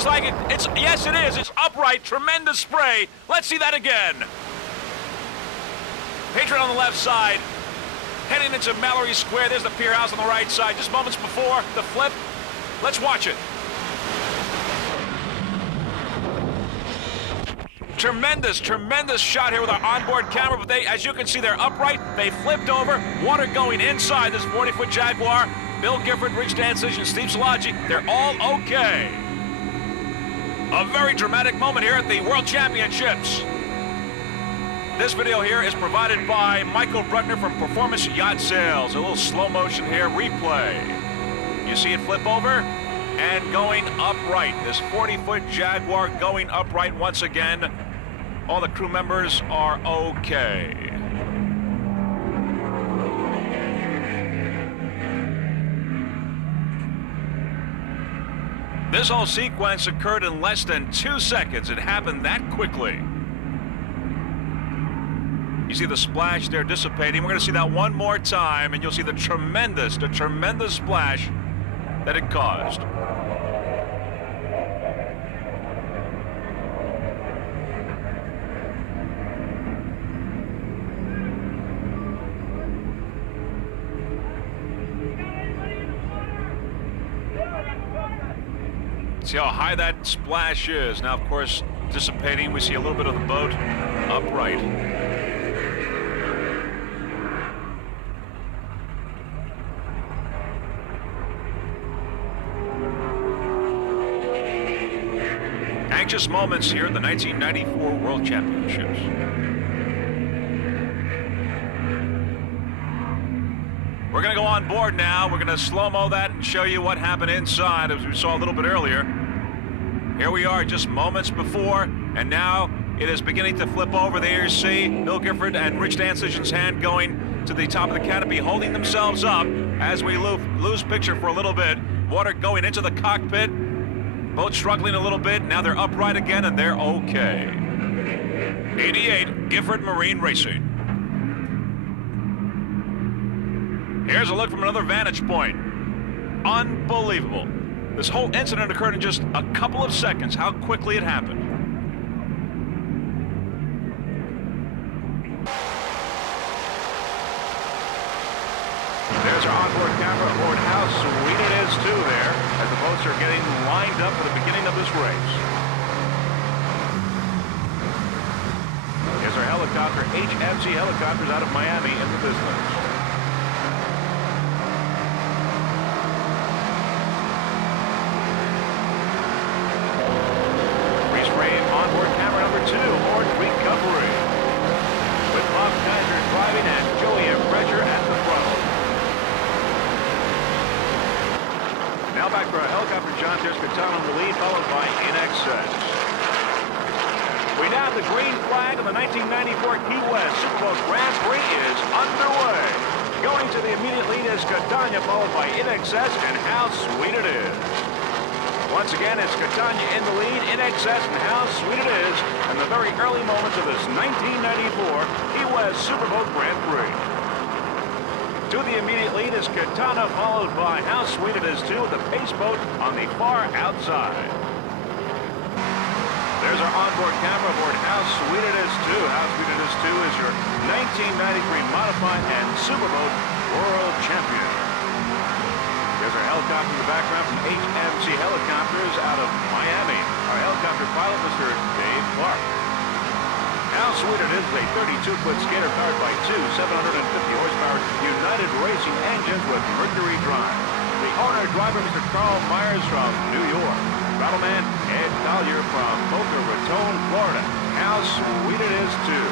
Looks like yes it is. It's upright. Tremendous spray. Let's see that again. Patriot on the left side. Heading into Mallory Square. There's the pier house on the right side. Just moments before the flip. Let's watch it. Tremendous, tremendous shot here with our onboard camera, but as you can see, they're upright. They flipped over. Water going inside this 40-foot Jaguar. Bill Gifford, Rich Dancich, and Steve Szilagyi, they're all okay. A very dramatic moment here at the World Championships. This video here is provided by Michael Bruckner from Performance Yacht Sales. A little slow motion here, replay. You see it flip over? And going upright. This 40-foot Jaguar going upright once again. All the crew members are okay. This whole sequence occurred in less than 2 seconds. It happened that quickly. You see the splash there dissipating. We're going to see that one more time, and you'll see the tremendous splash that it caused. See how high that splash is. Now, of course, dissipating. We see a little bit of the boat upright. Anxious moments here at the 1994 World Championships. We're going to go on board now. We're going to slow-mo that and show you what happened inside, as we saw a little bit earlier. Here we are just moments before, and now it is beginning to flip over. There you see Bill Gifford and Rich Dancich's hand going to the top of the canopy, holding themselves up as we lose picture for a little bit. Water going into the cockpit. Boat struggling a little bit. Now they're upright again, and they're okay. 88, Gifford Marine Racing. Here's a look from another vantage point. Unbelievable. This whole incident occurred in just a couple of seconds. How quickly it happened. There's our onboard camera aboard. How sweet it is, too, there, as the boats are getting lined up for the beginning of this race. Here's our helicopter, HMC Helicopters out of Miami in the business. Onboard camera number 2 aboard recovery. With Bob Kaiser driving and Julian Fletcher at the throttle. Now back for our helicopter, John Tiscatano in the lead, followed by In Excess. We now have the green flag of the 1994 Key West Superboat Grand Prix is underway. Going to the immediate lead is Catania, followed by In Excess, and how sweet it is. Once again, it's Catania in the lead, In Excess, and how sweet it is in the very early moments of this 1994 Key West Superboat Grand Prix. To the immediate lead is Catania, followed by How Sweet It Is Too, the pace boat on the far outside. There's our onboard camera aboard How Sweet It Is Too. How Sweet It Is Too is your 1993 Modified and Superboat World Champion. There's our helicopter in the background from HMC Helicopters out of Miami. Our helicopter pilot, Mr. Dave Clark. How Sweet It Is a 32-foot skater powered by two 750-horsepower United Racing engines with mercury drive. The owner-driver, Mr. Carl Myers from New York. Battleman Ed Collier from Boca Raton, Florida. How sweet it is, too.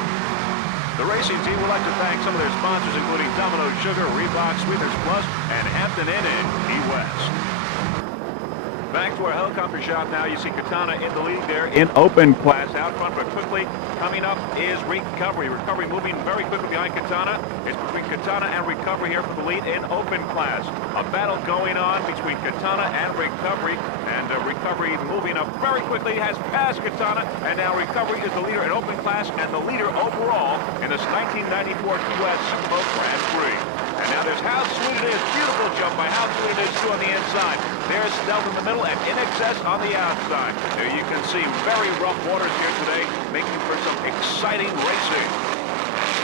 The racing team would like to thank some of their sponsors, including Domino Sugar, Reebok, Sweeteners Plus, and Hampton Inn in Key West. Back to our helicopter shot now. You see Katana in the lead there in open class out front, but quickly coming up is Recovery. Recovery moving very quickly behind Katana. It's between Katana and Recovery here for the lead in open class. A battle going on between Katana and Recovery, and Recovery moving up very quickly, has passed Katana, and now Recovery is the leader in open class and the leader overall in this 1994 Key West Superboat Grand Prix. And Now there's How Sweet It Is. Beautiful jump by How Sweet It Is, too, on the inside. There's Stealth in the middle and In Excess on the outside. There you can see very rough waters here today, making for some exciting racing.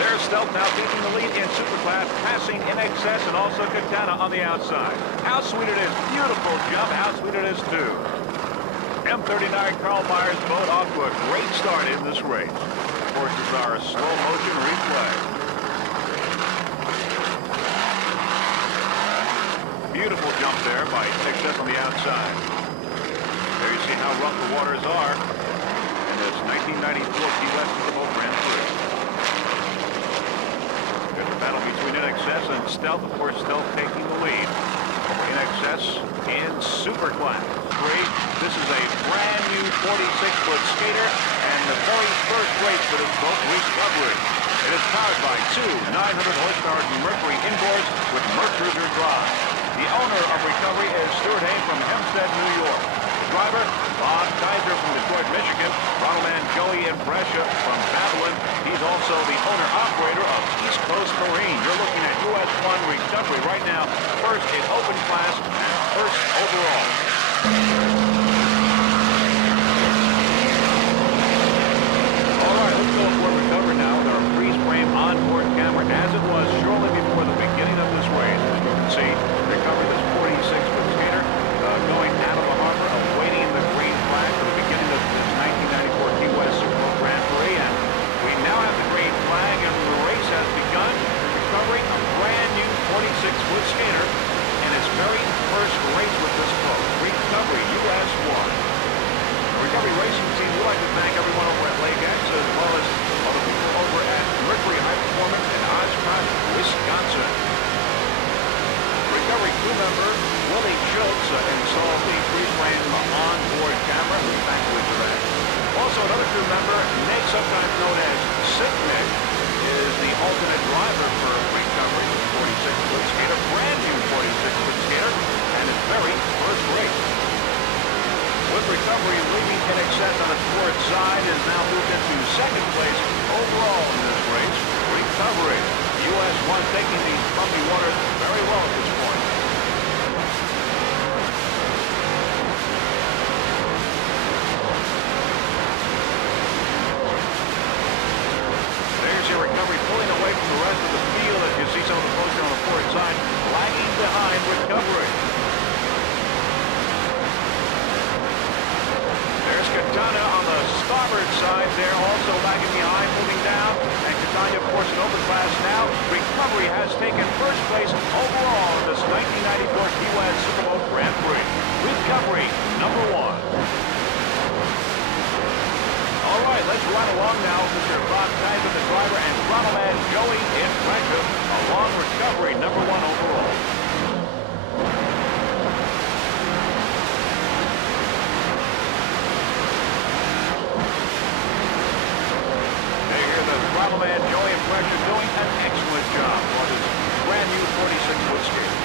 There's Stealth now taking the lead in Superclass, passing In Excess and also Katana on the outside. How Sweet It Is. Beautiful jump. How Sweet It Is, too. M39 Carl Myers boat off to a great start in this race. Of course, this is our slow motion replay. Beautiful jump there by In Excess on the outside. There you see how rough the waters are in this 1994 Key West Boat Grand Prix. There's a battle between In Excess and Stealth. Of course, Stealth taking the lead over In Excess in Superclass. This is a brand new 46-foot skater and the very first race for this boat, Recovery. It is powered by two 900-horsepower Mercury inboards with mercury drive. The owner of Recovery is Stuart Hain from Hempstead, New York. The driver, Bob Kaiser from Detroit, Michigan. Throttle Joey Impressia from Babylon. He's also the owner-operator of East Coast Marine. You're looking at US 1 Recovery right now, first in open class and first overall. All right, let's go for Recovery now with our freeze-frame onboard camera as it was shortly before the beginning of this race. As you can see, Recovery, this 46-foot skater, going out of the harbor, awaiting the green flag for the beginning of this 1994 Key West Super Bowl Grand Prix. And we now have the green flag, and the race has begun. Recovery, a brand new 46-foot skater, and his very first race with this boat. Recovery, US 1. Recovery Racing Team, we'd like to thank everyone over at Lake X, as well as all the people over at Mercury High Performance in Oshkosh, Wisconsin. Recovery crew member Willie Schultz installed the freeze-frame onboard camera. We thank you for that. Also, another crew member, Nick, sometimes known as Sick Nick, is the alternate driver for Recovery, the 46-foot skater, brand new 46-foot skater, and his very first race. With Recovery leading In Excess on its port side, is now moved into second place overall in this race. Recovery, US 1, taking these bumpy waters very well at this point. There's your Recovery pulling away from the rest of the field as you see some of the folks on the port side lagging behind Recovery. There's Katana on the starboard side there, also lagging behind, moving down. And Katana, of course, in open class now. Recovery has taken first place overall in this 1994 Key West Super Bowl Grand Prix. Recovery, number 1. All right, let's run along now with Mr. Bob Kaiser, the driver, and throttle man Joey Impressia, along Recovery, number 1 overall. Throttle man Joey Impressia doing an excellent job on his brand new 46-foot skate.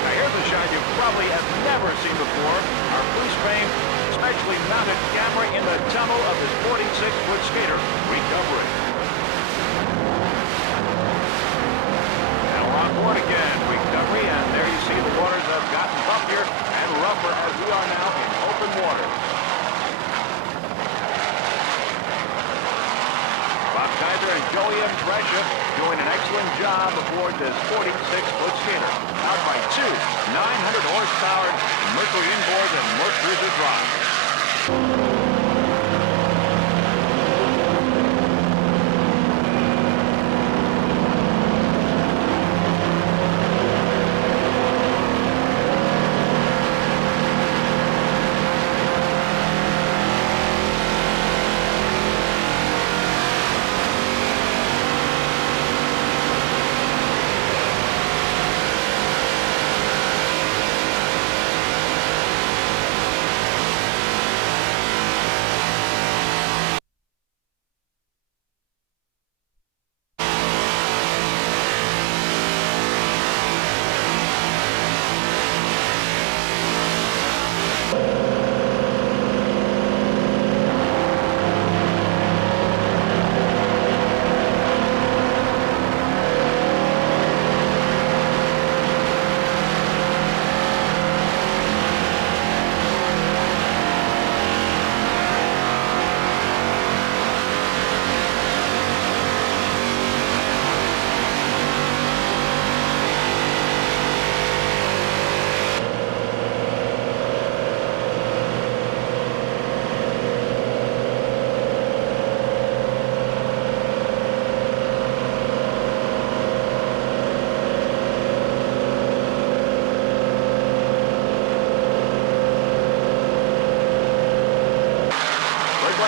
Now here's a shot you probably have never seen before. Our freeze-frame, specially mounted camera in the tunnel of this 46-foot skater, Recovery. Board again, Recovery, and there you see the waters have gotten bumpier and rougher as we are now in open water. Bob Kaiser and Joey Impressia doing an excellent job aboard this 46-foot skater, powered by two 900-horsepower Mercury inboards and Mercury drive.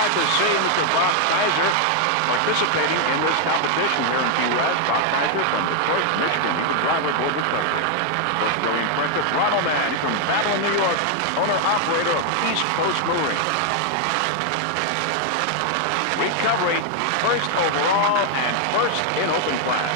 glad to see Mr. Bob Kaiser participating in this competition here in Key West. Bob Kaiser from Detroit, Michigan. He's a driver aboard the boat. Both really impressive. Ronald Mann from Babylon, New York, owner-operator of East Coast Marine. Recovery, first overall and first in open class.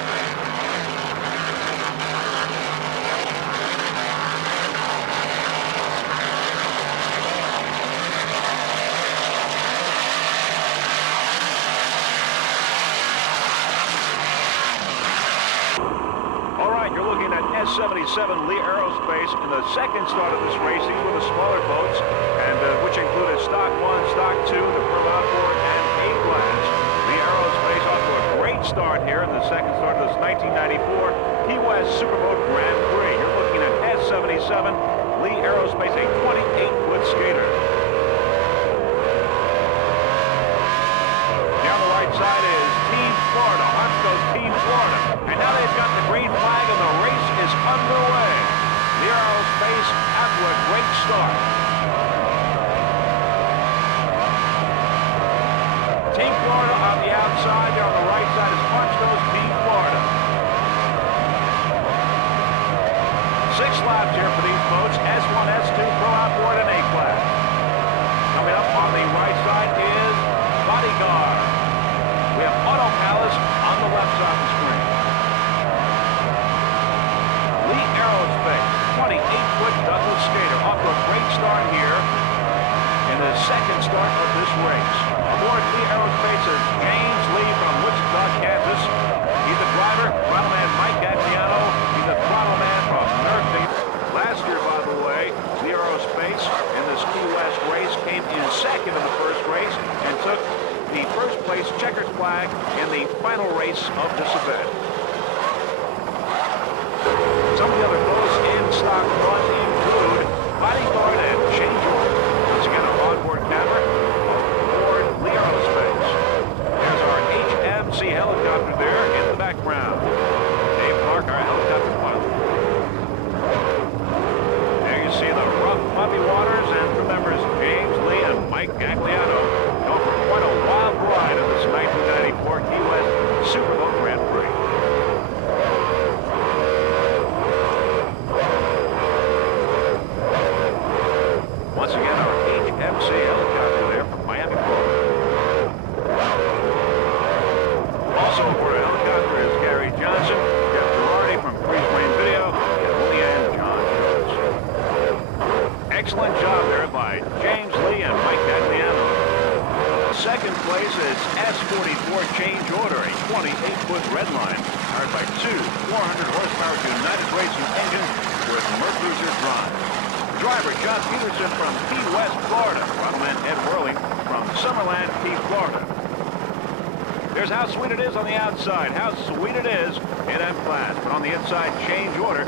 S-77 Lee Aerospace in the second start of this race. These were the smaller boats, and which included Stock 1, Stock 2, the Pearl Outboard, and A-Class. Lee Aerospace off to a great start here in the second start of this 1994 Key West Superboat Grand Prix. You're looking at S-77 Lee Aerospace, a 28-foot skater. Down the right side is Team Florida, Huntsville's Team Florida. And now they've got the green flag and the race is underway. The Aerospace after a great start. Team Florida on the outside. There on the right side is Huntsville's Team Florida. 6 laps here for these boats. S1, S2, Pro Outboard, and A-Class. Coming up on the right side is Bodyguard. We have Auto Palace on the left side of the screen. Lee Aerospace, 28-foot Douglas skater, off to a great start here in the second start of this race. Aboard Lee Aerospace is James Lee from Wichita, Kansas. He's the driver. Throttle man Mike Gagliano. He's the throttle man from Murphy. Last year, by the way, Lee Aerospace in this Key West race came in second in the first race and took the first place checkered flag in the final race of this event. Some of the other boats in Stock 1 include Bodyguard and Changeover. Once again, our onboard camera aboard Lee Aerospace. There's our HMC helicopter there in the background. Dave Clark, our helicopter pilot. There you see the rough, bumpy waters, and remember, James Lee and Mike Gagliano go for quite a wild ride in this 1994 Key West Superboat Grand Prix. Once again, our HMC helicopter there from Miami, Florida. Also aboard a helicopter is Gary Johnson, Jeff Girardi from Freeze Frame Video, and Leanne John Johnson. Excellent job there by James Lee and Mike Gagliano. Second place is S44 Change Order, a 28-foot red line, powered by two 400-horsepower United Racing engines with Mercury drive. Driver John Peterson from Key West, Florida. Throttle Ed Whirling from Summerland, Key, Florida. There's how sweet it is on the outside, how sweet it is in M-Class. But on the inside, Change Order.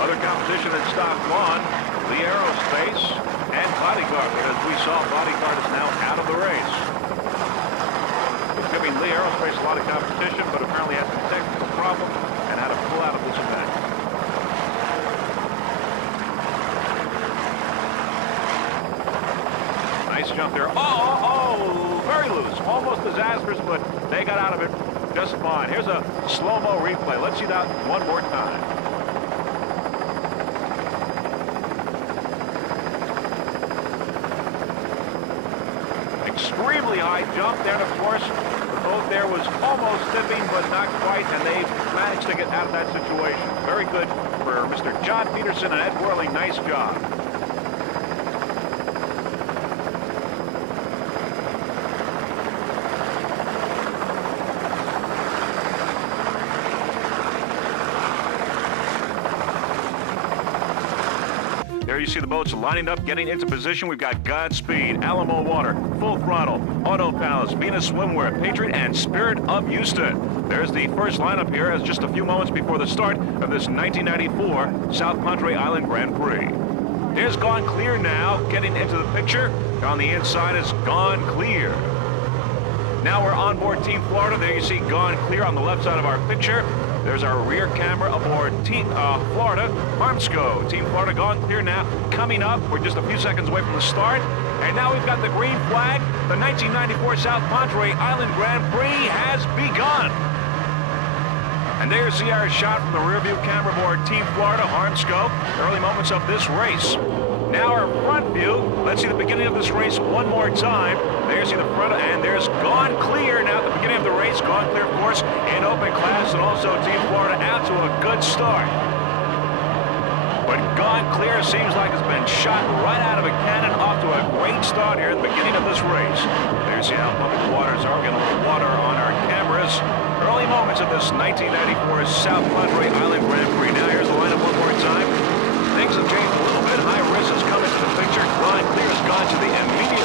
Other competition in Stock 1, Lee Aerospace and Bodyguard, because we saw Bodyguard is now out of the race. Giving Lee Aerospace a lot of competition, but apparently had some technical problems and had to pull out of this event. Nice jump there. Oh, very loose. Almost disastrous, but they got out of it just fine. Here's a slow-mo replay. Let's see that one more time. Extremely high jump. Then, of course, the boat there was almost tipping, but not quite, and they managed to get out of that situation. Very good for Mr. John Peterson and Ed Whirling. Nice job. There you see the boats lining up, getting into position. We've got Godspeed, Alamo Water, Full Throttle, Auto Palace, Venus Swimwear, Patriot, and Spirit of Houston. There's the first lineup here as just a few moments before the start of this 1994 South Padre Island Grand Prix. Here's Gone Clear now, getting into the picture. On the inside is Gone Clear. Now we're on board Team Florida. There you see Gone Clear on the left side of our picture. There's our rear camera aboard Team Florida, Harmsco. Team Florida gone clear now. Coming up, we're just a few seconds away from the start. And now we've got the green flag. The 1994 South Monterey Island Grand Prix has begun. And there's the air shot from the rear view camera aboard Team Florida, Harmsco. Early moments of this race. Now our front view. Let's see the beginning of this race one more time. There's the front, and there's gone clear now at the beginning of the race. Gone clear, of course, in open class, and also Team Florida out to a good start. But gone clear seems like it's been shot right out of a cannon, off to a great start here at the beginning of this race. There's how public waters are. We're going to put water on our cameras. Early moments of this 1994 South Monterey Island Grand Prix. Now here's the lineup one more time. Things have changed a little bit. High risk has come into the picture. Gone clear has gone to the immediately.